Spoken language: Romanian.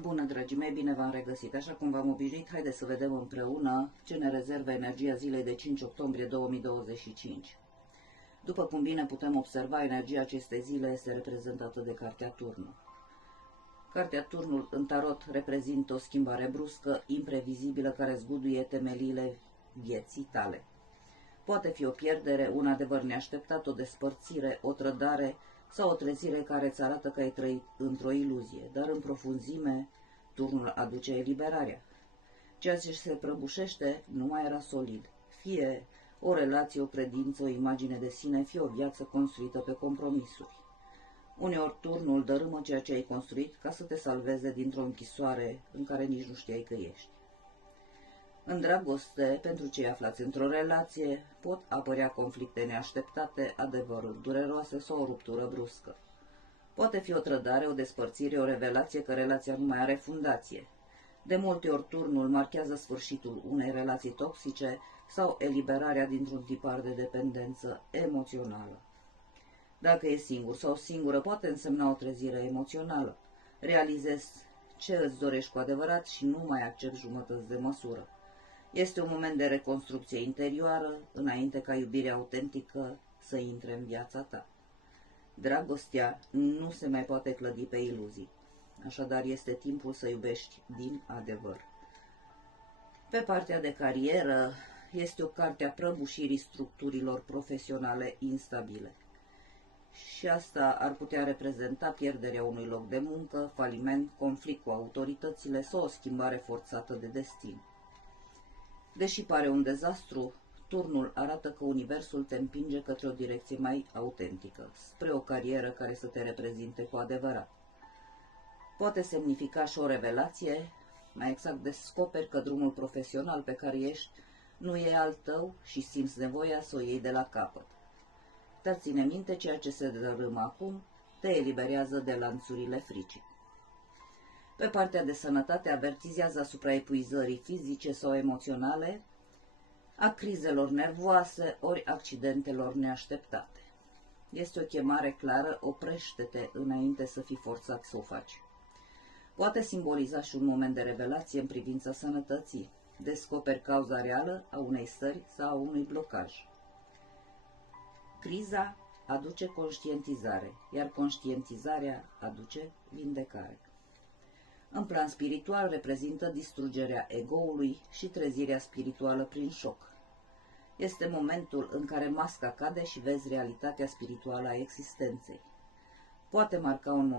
Bună, dragii mei, bine v-am regăsit. Așa cum v-am obișnuit, haideți să vedem împreună ce ne rezervă energia zilei de 5 octombrie 2025. După cum bine putem observa, energia acestei zile este reprezentată de cartea Turnul. Cartea Turnul în tarot reprezintă o schimbare bruscă, imprevizibilă, care zguduie temeliile vieții tale. Poate fi o pierdere, un adevăr neașteptat, o despărțire, o trădare sau o trezire care îți arată că ai trăit într-o iluzie, dar în profunzime, Turnul aduce eliberarea. Ceea ce se prăbușește nu mai era solid, fie o relație, o credință, o imagine de sine, fie o viață construită pe compromisuri. Uneori Turnul dărâmă ceea ce ai construit ca să te salveze dintr-o închisoare în care nici nu știai că ești. În dragoste, pentru cei aflați într-o relație, pot apărea conflicte neașteptate, adevăruri dureroase sau o ruptură bruscă. Poate fi o trădare, o despărțire, o revelație că relația nu mai are fundație. De multe ori Turnul marchează sfârșitul unei relații toxice sau eliberarea dintr-un tipar de dependență emoțională. Dacă e singur sau singură, poate însemna o trezire emoțională. Realizezi ce îți dorești cu adevărat și nu mai accepti jumătăți de măsură. Este un moment de reconstrucție interioară, înainte ca iubirea autentică să intre în viața ta. Dragostea nu se mai poate clădi pe iluzii, așadar este timpul să iubești din adevăr. Pe partea de carieră, este o carte a prăbușirii structurilor profesionale instabile. Și asta ar putea reprezenta pierderea unui loc de muncă, faliment, conflict cu autoritățile sau o schimbare forțată de destin. Deși pare un dezastru, Turnul arată că universul te împinge către o direcție mai autentică, spre o carieră care să te reprezinte cu adevărat. Poate semnifica și o revelație, mai exact descoperi că drumul profesional pe care ești nu e al tău și simți nevoia să o iei de la capăt. Dar ține minte, ceea ce se dărâmă acum te eliberează de lanțurile fricii. Pe partea de sănătate, avertizează asupra epuizării fizice sau emoționale, a crizelor nervoase ori accidentelor neașteptate. Este o chemare clară, oprește-te înainte să fii forțat să o faci. Poate simboliza și un moment de revelație în privința sănătății. Descoperi cauza reală a unei stări sau a unui blocaj. Criza aduce conștientizare, iar conștientizarea aduce vindecare. În plan spiritual, reprezintă distrugerea egoului și trezirea spirituală prin șoc. Este momentul în care masca cade și vezi realitatea spirituală a existenței. Poate marca un moment